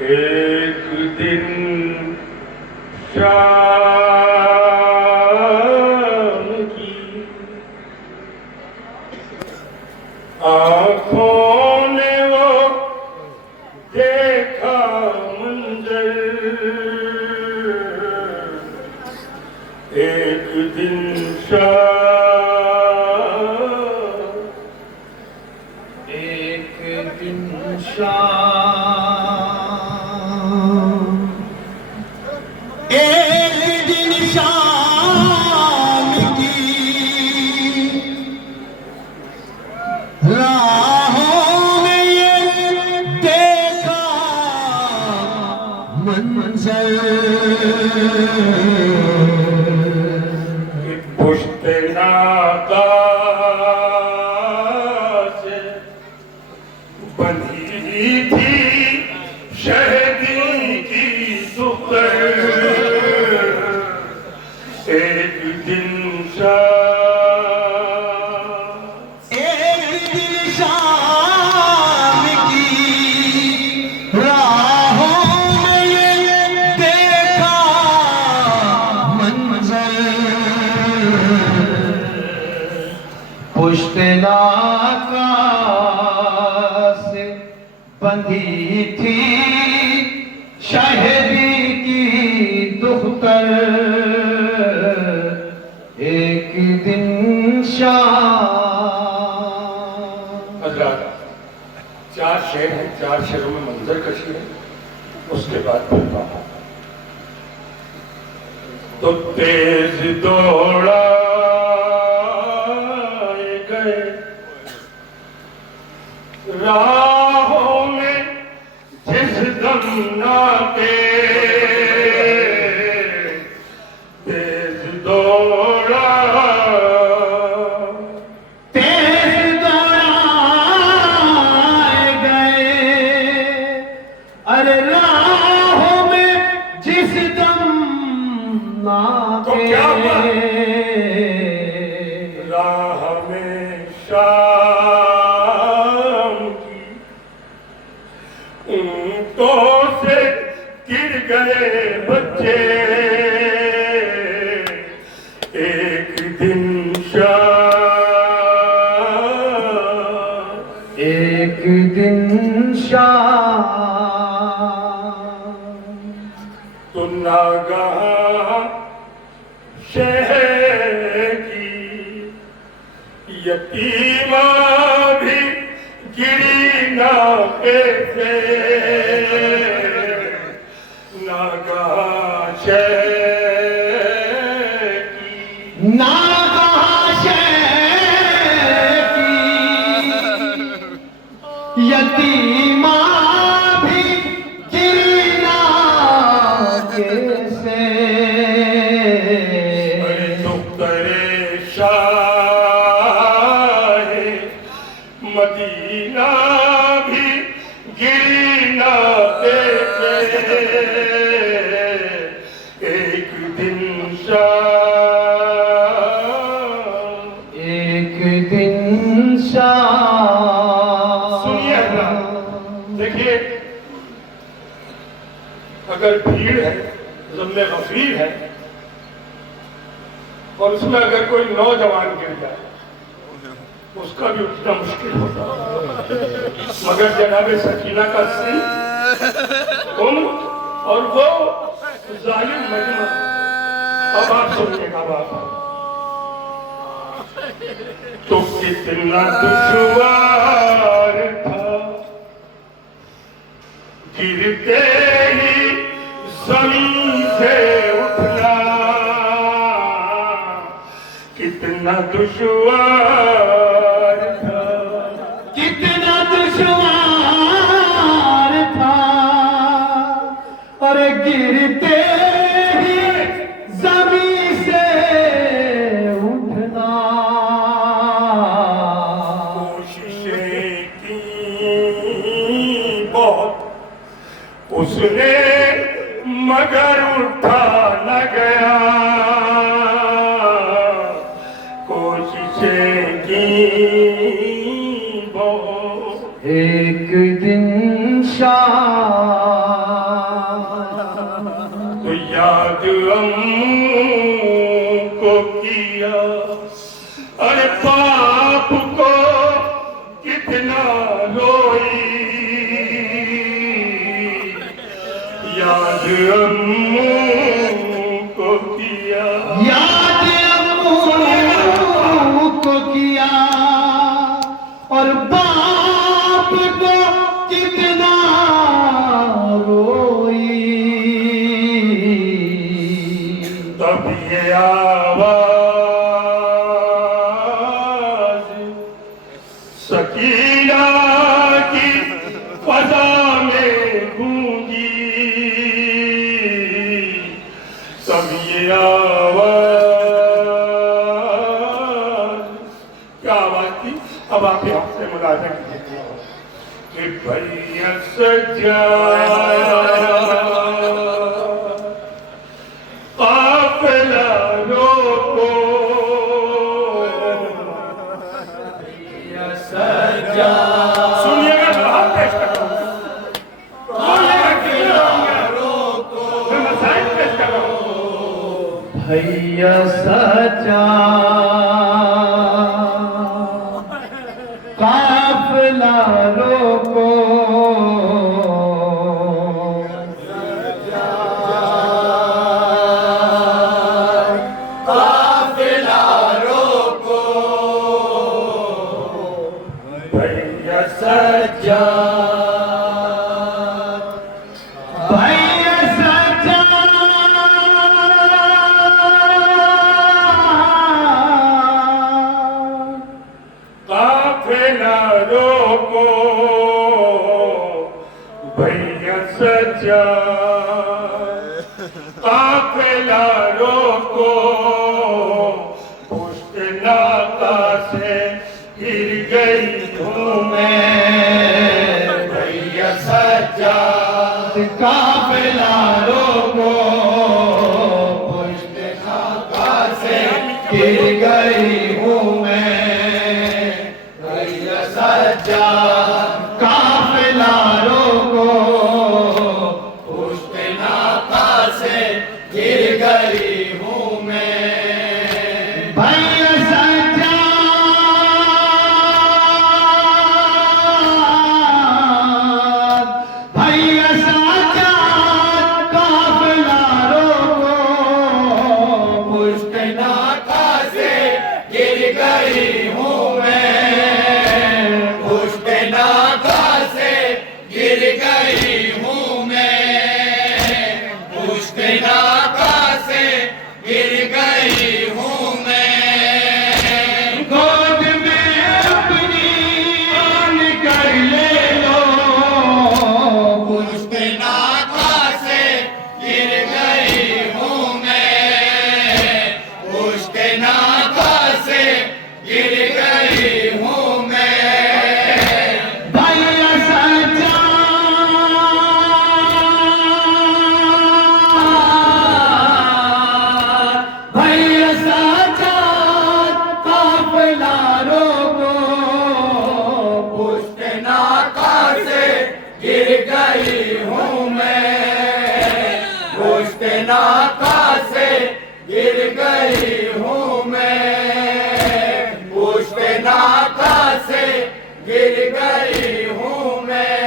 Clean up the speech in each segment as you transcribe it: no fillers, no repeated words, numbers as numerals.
एक दिन शाम की आँखों ने वो देखा मंजर, एक दिन शाम की राहों में ये देखा मंजर, पुश्ते नाता से बंधी थी शहदी की सुपर, एक दिन शाम की राहों में ये देखा मंजर, पुश्तनाका से बंधी थी शहदी की दुख्तर, एक दिन हज़रात, चार शेर हैं, चार शेरों में मंजर कशी है, उसके बाद फिर बात। तो तेज दौड़ा गए राहों में जिस दम नाते, तेज दौड़ा गए, अरे राहों में जिस दम तो क्या हुआ? राह में शाम की ऊंटों से गिर गए बच्चे, एक दिन शाम तो नागाह शहर की यतीमा भी गिरी नाके से, नागाह शहर की यतीमा भी गिरी नाके से, मदीना भी गिरी नाते से, एक दिन सुनिए देखिए, अगर भीड़ है, ज़म्मे गफीर है, और उसमें अगर कोई नौजवान गिर जाए उसका भी उठना मुश्किल होता, मगर जनाबे सकीना का सिर तुम और वो जालिम मजमा। अब आप सुनिएगा बात, तो कितना दुश्वार था गिरते ही जमीन से उठना, कितना दुश्वार था, कितना दुश्वार था, और गिरते ही जमीन से उठना, कोशिशें की बहुत उसने मगर उठा न गया, कोशिशें की बहुत, एक दिन शाम अम्मू को किया, याद अम्मू को किया और बाप को कितना रोई। तब ये आवाज सकीना की फजा में गूंजी। तब ये आवाज, क्या आवाज थी? अब आप यहाँ से मुलाजा कीजिए कि भैया सजा काफिला रोको, सजा सुनिएगा तो आप पेश कर रहा हूं, सुनिएगा कि मैं मसाइल पेश कर रहा हूं। भैया सजा काफिला रोको, काफिला रोको, भैया सजा भैया सजा काफिला रोको, भैया सजा काफिला रोको, पुष्ट नाका से गिर गई हूँ मैं। भैया सजा काफिला रोको, पुष्ट नाका से गिर गई हूँ मैं। भैया सजा काफिला रोको, पुष्ट नाका से गिर गई हूँ मैं। भैया सजा भैया सजा काफिला रोको, पुष्ट नाका से गिर गई हूँ मैं। पुष्ट नाका से गिर गई हूँ मैं। पुष्ट नाका से गिर गई हूँ मैं। गोद में अपनी आन कर ले लो, पुष्ट नाका से गिर गई हूँ मैं। पुष्ट नाका से गिर गई हूँ मैं। भैया सजा भैया सजा काफिला रोको, पुष्ट नाका से गिर गई हूँ मैं। पुष्ट नाका से गिर गई हूँ मैं। पुष्ट नाका से गिर गई हूँ मैं।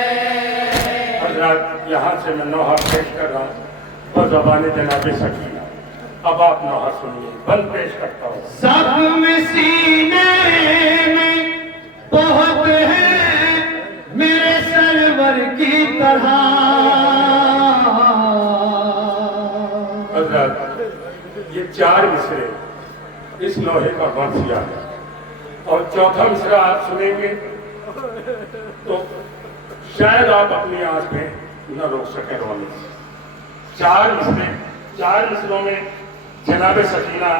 हज़रात, यहाँ से मैं नौहा पेश कर रहा हूँ बज़बान जनाब सकीना। अब आप नौहा सुनिए, बंद पेश करता हूँ। सब में सीने में बहुत है मेरे सरवर की तरह। हज़रात, ये 4 मिसरे इस लोहे का वंशिया है और चौथा मिसरा आप सुनेंगे तो शायद आप अपनी आंखें न रोक सके रोने से। 4 मिसरों में जनाब सकीना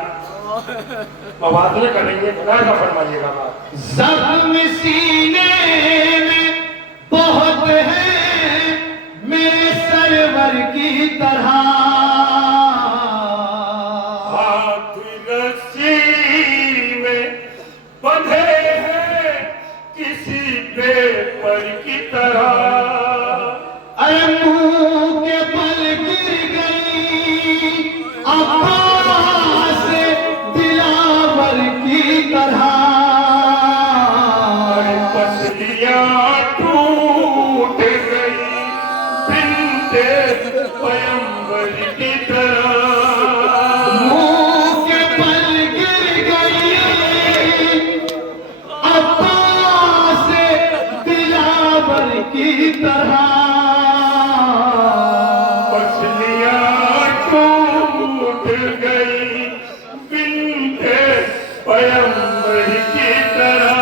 मवाज़ने करेंगे, खुदा का फरमाइएगा बात। जख्म सीने में बहुत है मेरे सरवर की तरह। हाथ रस्सी में बंधे हैं किसी बेपर की तरह। अरे मुंह के बल गिर गई आकाश दिलावर की तरह। पसलियां टूट गई बिनते पैगंबर की तरह पसलियां टूट गई बिनते पैगंबर की तरह।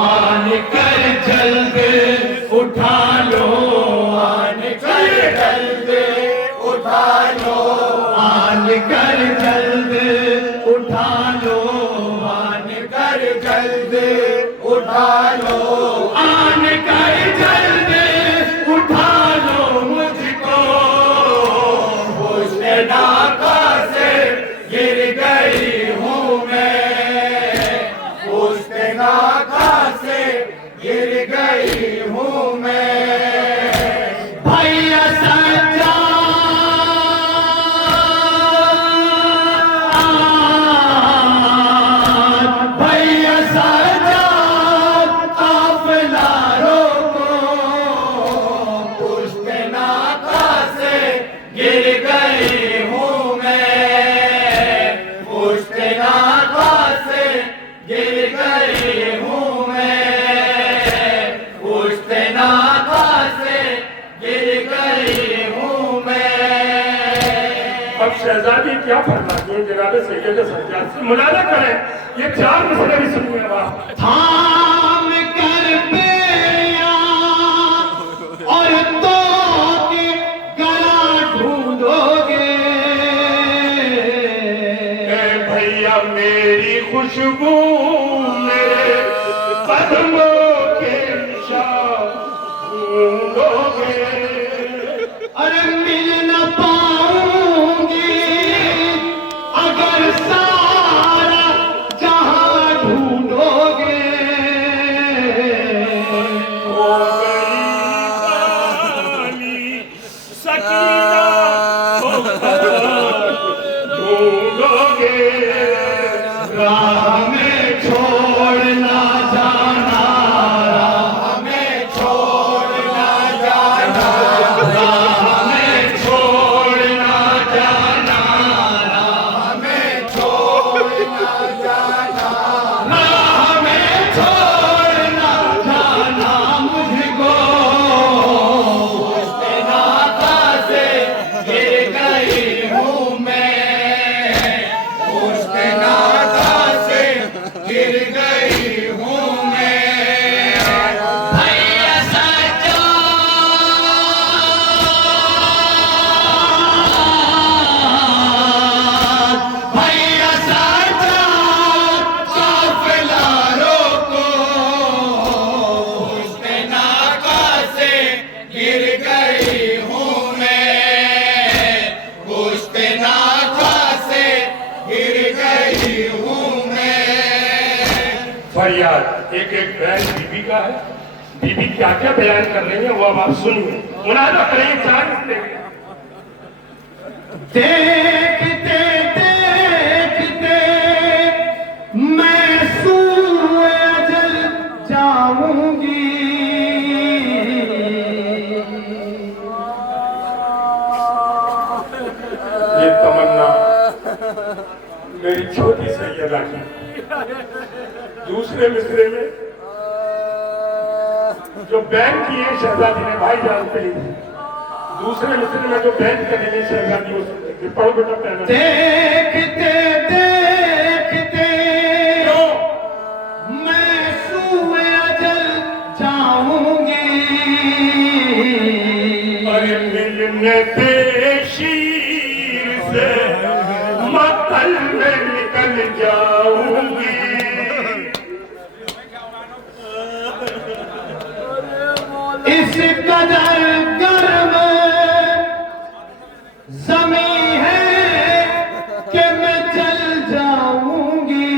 आन कर जल्द उठा लो, आन कर जल्द उठा लो, आन कर जल्द उठा लो, आन कर जल्द उठा लो, आन कर जल्द उठा लो मुझको। हुस्न नाका से गिर गई हूँ मैं, हुस्न नाका से गिर गई हूँ मैं। भैया सज्जाद, भैया सज्जाद काफिला रोको, पुष्प नाका से गिर गई हूँ मैं, पुष्प नाका से गिर गई हूँ मैं, पुष्प नाका से गिर गई हूँ मैं। अब शहजादी क्या फरमाती है जनाब सैयद सज्जाद से? मुलाजा करें, ये 4 मिसरे भी सुनिए आप। थाम कर पिया और तो के गला ढूंढोगे, ए भैया मेरी खुशबू मेरे कदमों के निशान ढूंढोगे। अरे मिल न पाऊंगी अगर सारा जहां ढूंढोगे। हो गई पानी सकीना को ढूंढोगे। राह में छोड़ना जाना, राह में छोड़ना जाना, राह में छोड़ना जाना, राह में छोड़ना जाना, राह में छोड़ना जाना मुझको। हुस्न नाका से गिर गई हूँ मैं, हुस्न नाका से गिर गई हूँ मैं। भैया सज्जाद, भैया सज्जाद काफिला रोको, हुस्न नाका से गिर गई हूँ मैं, हुस्न नाका से गिर गई हूँ मैं। फरियाद एक एक बयान बीबी का है। बीबी क्या क्या बयान कर रही है वो अब आप सुनिए, मुलाजा करेंगे 4 मिसरे। देखते देखते मैं सूए अजल जाऊंगी, ये तमन्ना मेरी छोटी सैयदा की। दूसरे मिसरे में जो बैन किए शहजादी ने भाई जानते ही, दूसरे मिसरे में जो बैन करेंगे शहजादी वो सुनेंगे। पढ़ो बेटा पहला। देखते देखते मैं सूए अजल जाऊंगी। अरे मिलने पेशीर से मतल में निकल जाऊंगी। इस कदर गर्म जमी है कि मैं जल जाऊंगी।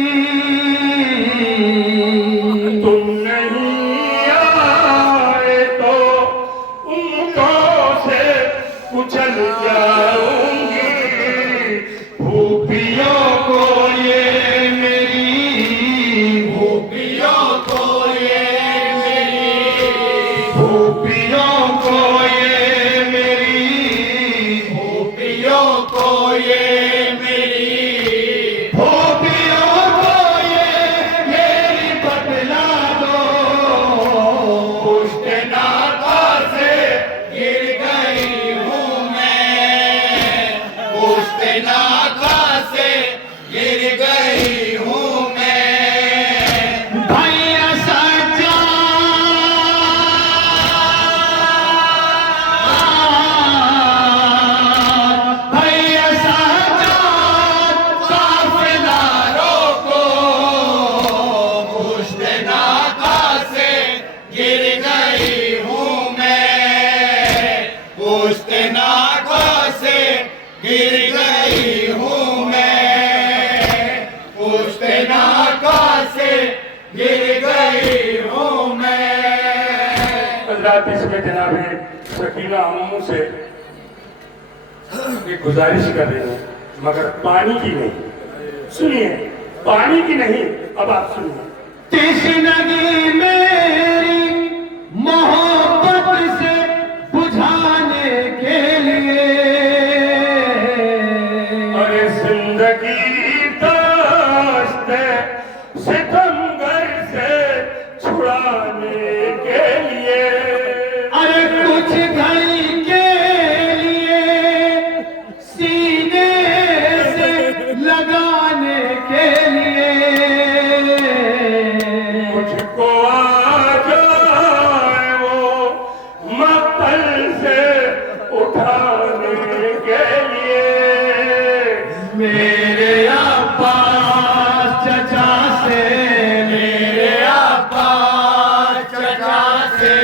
तुम नहीं आए तो उनको से कुचल जाऊंगी। भूपियों को ये मेरी, भूपियों को ये मेरी, भूपियों को ये मेरी, भूपियों को ये मेरी, भूपियों को ये मेरी बतला दो। नाकों से गिर गई हूँ मैं, पुश्ते नाकों से गिर गई हूँ मैं। हजरात इसमें जनाबे सकीना अम्मू से ये गुजारिश कर रही है, मगर पानी की नहीं। सुनिए, पानी की नहीं, अब आप सुनिए। तृष्णगी मेरी मोहब्बत से बुझाने के लिए, अरे जिंदगी दास्ते सितमगर से छुड़ाने के लिए, अरे कुछ घड़ी के लिए सीने से लगाने के लिए, मुझको आ जाए वो मक्तल से उठाने के लिए। मेरे अब्बास चचा से, मेरे अब्बास चचा से,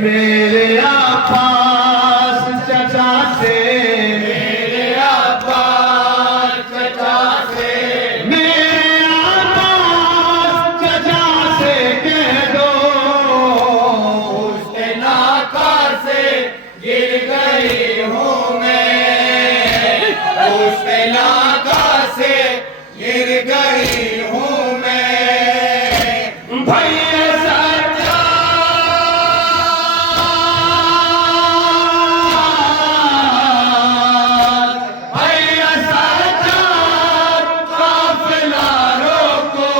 मेरे अब्बास चचा से, मेरे अब्बास चचा से, मेरे अब्बास चचा से कह दो, पुश्ते नाकों से गिर गई हूँ मैं, पुश्ते नाकों से गिर गई हूँ मैं। भैया सच्चा भैया सच्चा काफिला रोको,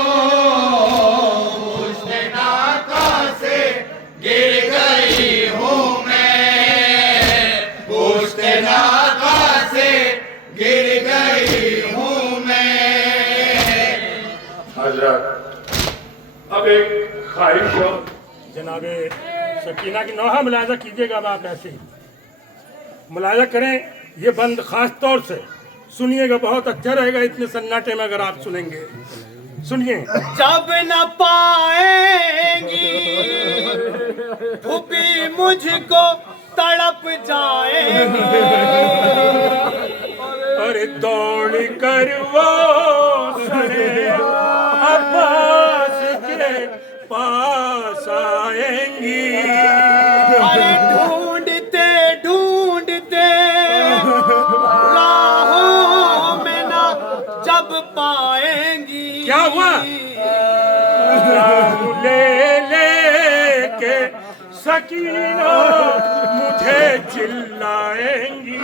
पुश्ते नाकों से गिर गई हूँ मैं, पुश्ते नाकों से गिर गई हूँ मैं। हजरत अब एक ख्वाहिश हो, जनाबे सकीना की नौहा मुलाजा कीजिएगा। अब आप ऐसे ही मुलाजा करें, ये बंद खास तौर से सुनिएगा, बहुत अच्छा रहेगा इतने सन्नाटे में अगर आप सुनेंगे। सुनिए। जब न पाएंगी फूफी मुझको तड़प जाएंगी, अरे दौड़ कर वो सरे अब्बास के पास आएंगी, अरे ढूंढते ढूंढते राहों में ना जब पाएंगी। क्या हुआ? ले ले के सकीना मुझे चिल्लाएंगी,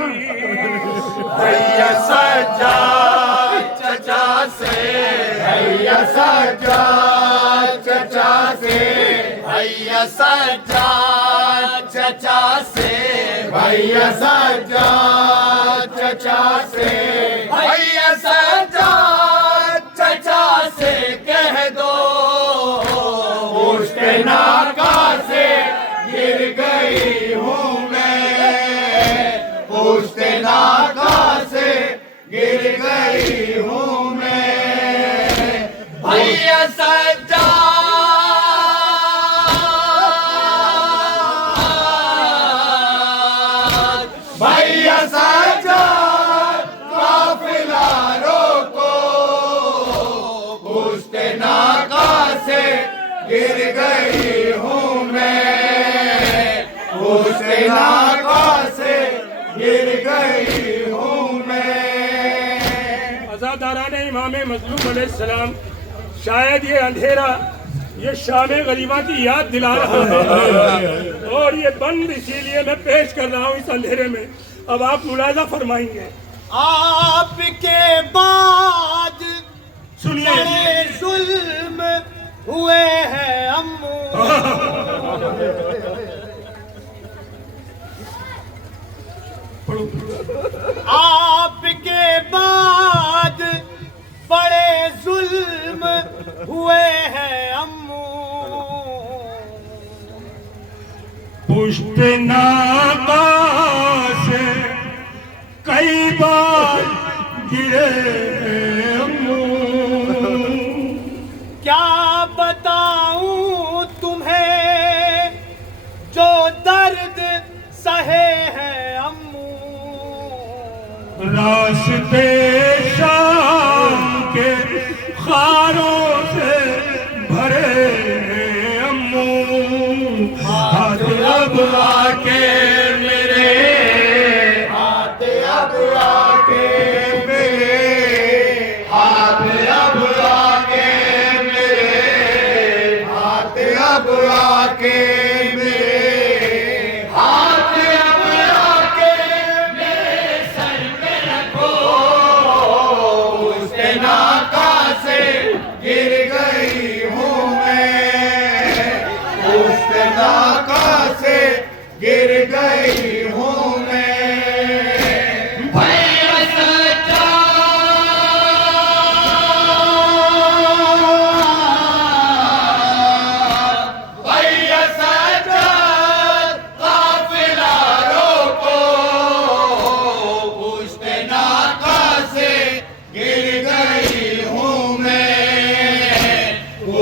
भैया सजा चचा से, भैया सजा चचा से, भैया सजा चचा से, भैया सजा चचा से, भैया सजा चचा से कह दो, पुश्ते नाकों से गिर गई हूँ मैं, पुश्ते नाकों से गिर गई हूँ मैं। भैया सजा भैया सजा काफिला रोको, पुश्ते नाकों से गिर गई हूँ मैं, पुश्ते नाकों से गिर गई हूँ मैं। अज़ादारान इमाम मज़लूम अलैहिस्सलाम, शायद ये अंधेरा ये शाम गरीबा की याद दिला रहा है, और ये बंद इसीलिए मैं पेश कर रहा हूँ इस अंधेरे में। अब आप मुलाजा फरमाएंगे। आपके बाद सुनिए। बड़े जुल्म हुए हैं अम्मू, आपके बाद बड़े जुल्म हुए हैं अम्मू, पुश्ते नाका से कई बार गिरे अम्मू, क्या बताऊं तुम्हें जो दर्द सहे हैं अम्मू, रास्ते शाम के खारों से भरे अम्मू हाथ अब आके मेरे हाथ अब आके मेरे हाथ अब आके मेरे हाथ अब आके मेरे हाथ अब आके मेरे सर पे रखो उसके नाका से गिर गई हूँ मैं उसके नाका से गिर गई हूँ मैं भैया सच्चा भैया सच्चा काफिला रोको उसके नाका से गिर गई हूँ मैं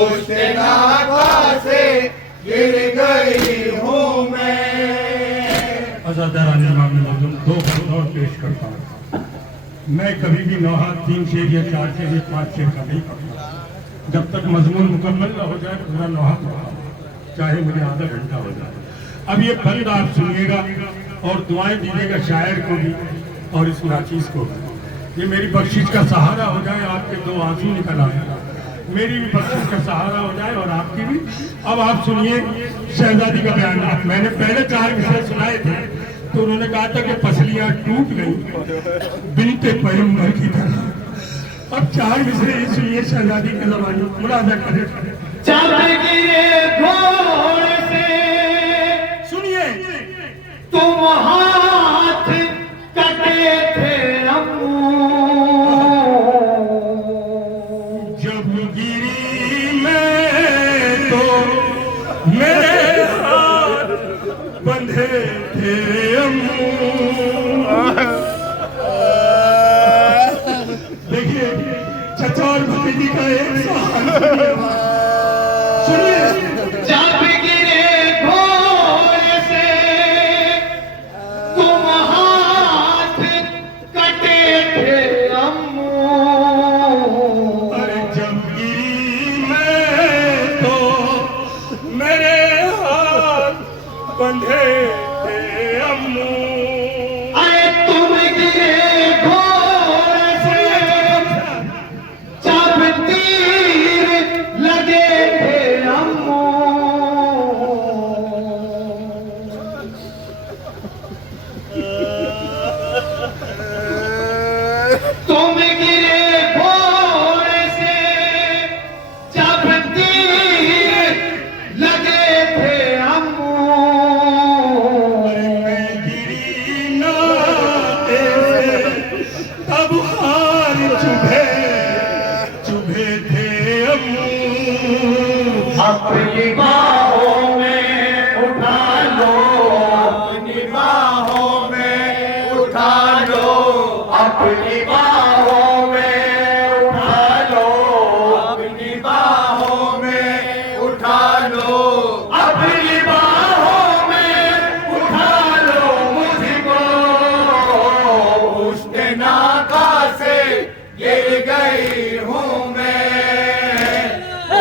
उसके नाका से गिर गई हूँ मैं अज़ादारान इमाम मौजूद दो बतौर पेश करता हूँ। मैं कभी भी नौहा 3 शेर या 4 शेर या 5 शेर का नहीं पढ़ता जब तक मजमून मुकम्मल न हो जाए पूरा नौहा पढ़ा चाहे मुझे आधा घंटा हो जाए। अब ये बंद आप सुनिएगा और दुआएं दीजिएगा शायर को भी और इस नाचीज को भी। ये मेरी बख्शिश का सहारा हो जाए आपके 2 आंसू निकल आए मेरी भी बख्शिश का सहारा हो जाए और आपकी भी। अब आप सुनिए शहजादी का बयान। मैंने पहले 4 विषय सुनाए थे तो उन्होंने कहा था कि पसलियां टूट गई बिनते पैगंबर की तरह। अब 4 विषय सुनिए शहजादी के ज़माने मुलाजा करें। जब गिरे घोड़े से सुनिए तुम हाथ कटे थे अम्मू जब गिरी मैं तो मेरे हाथ बंधे थे अम्मू। देखिए चचा और भतीजी का एक सवाल सुनिए। जब गिरे घोड़े से तुम हाथ कटे थे अम्मू अरे जब गिरी मैं तो मेरे हाथ बंधे थे अम्मू। अरे तुम गिरे घोड़े से जब तीर लगे थे अम्मू तुम गिरे घोड़े से जब तीर लगे थे अम्मू मैं गिरी नाते से तब हार चुभे थे अम्मू। अपनी बाहों में उठा लो अपनी बाहों में उठा लो अपनी बाहों में उठा लो अपनी बाहों में उठा लो अपनी बाहों में उठा लो मुझको उसके नाका से गिर गई हूँ मैं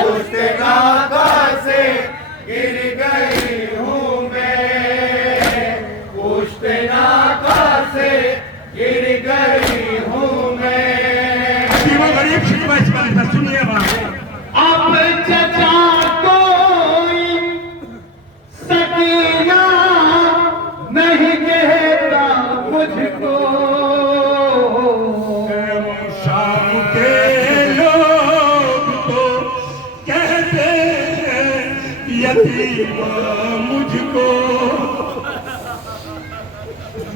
उसके नाका से गिर गई हूँ मैं उसके नाका से गिर गई हूँ मैं वो गरीब शिकवा इस बात का सुनिए बात। अब चचा कोई सकीना नहीं कहता मुझको शाम के लोग तो कहते हैं यतीम मुझको।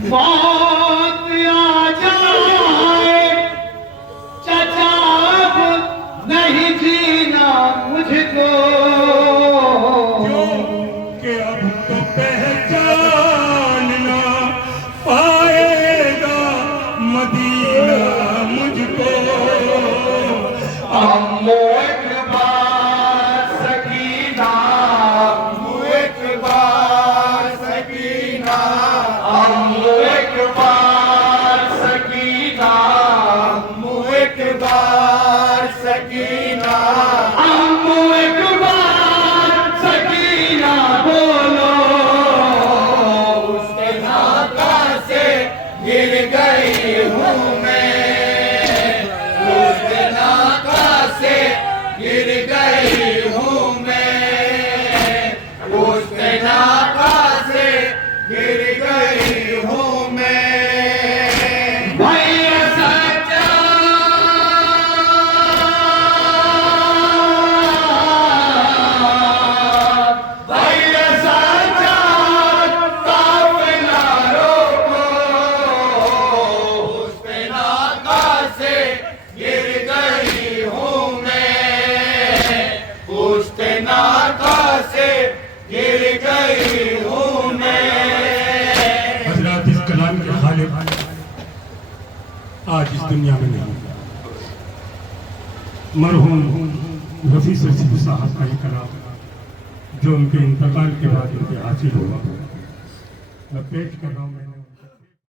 मौत आ जाए चचा अब नहीं जीना मुझको क्योंकि अब तो पहचानना पाएगा मदीना मुझको। अम्मो एक बार सकीना एक बार सकीना अम्मो एक बार आज इस दुनिया में नहीं। मरहूम रफी रशीद साहब का ये कलाम जो उनके इंतकाल के बाद उनके हासिल हुआ, मैं पेश कर रहा हूँ।